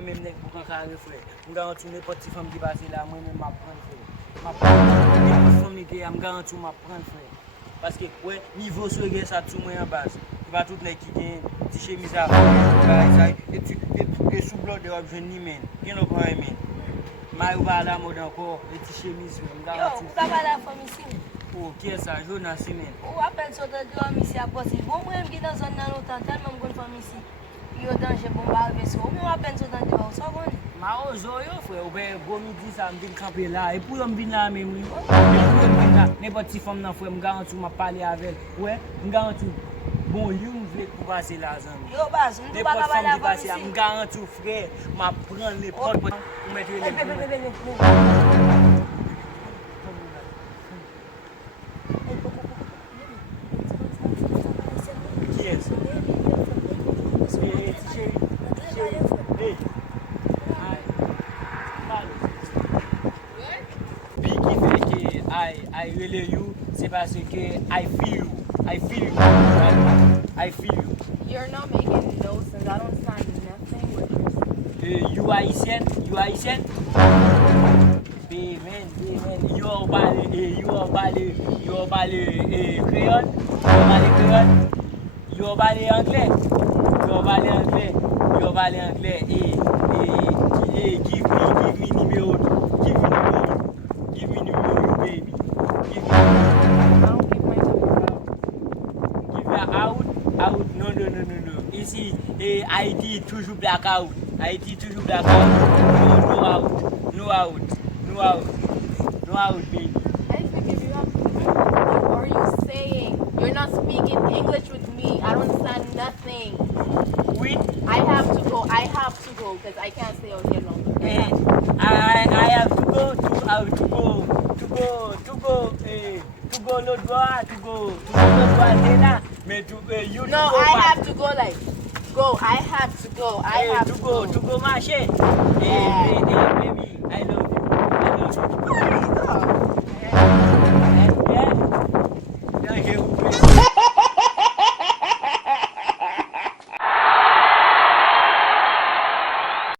moi-même, pour qu'on carré frère. Je garantis n'importe quelle femme qui passe là, moi-même, je prends frère. Je prends n'importe femme qui je garantis, je prends frère. Parce que, ouais, niveau sur ça, tout le monde en base. Tu vas tout les qui gagnent, tu chemise à faire, et sous bloc de l'objet ni men. Qui n'a pas aimé. Mais on va à la mode encore, et tu chemise, je garantis. Yo, vous avez la femme ici. Oh, qui est ça? Jonas Simen. Ou appelle ça de homme ici à possible. Bon, moi, je suis dans un an longtemps, tellement bonne femme ici. Il y a danger pour me ça. Ou moi, appelle ça dans dehors, ça va. Ma ozo yo frère, ou ben bon midi ça me camper là et pour me venir là même oui. N'importe qui femme nan frère, me garantis m'a parler avec. Ouais, me garantis bon you me pour passer là zami. Yo, bas, nous pas N'importe parler femme qui avant passe, ici. me garantis frère, m'a prendre les portes pour mettre les Qui est ça? Hey. Puis qui fait que I relay you, c'est parce que I feel you. I feel you. Right? I feel you. You're not making no sense. I don't understand nothing what you're saying. You Haitian? You Haitian? Man, you are balé créole? You are balé créole? You are balé anglais? You are balé anglais? You are balé anglais? Give me numéro. Give me numéro, you baby. Give me I don't give my number out. give me out. No. Ici, Haïti toujours blackout. Haïti toujours blackout. No out, baby. I think you have to. What are you saying? You're not speaking English with me. I don't understand nothing. Oui. I have to go because I can't stay out here longer. I have to go l'autre bord, to go l'autre bord là. Mais you No, I have to go like go. I have to go. I have to go marcher. Yeah. Baby, I love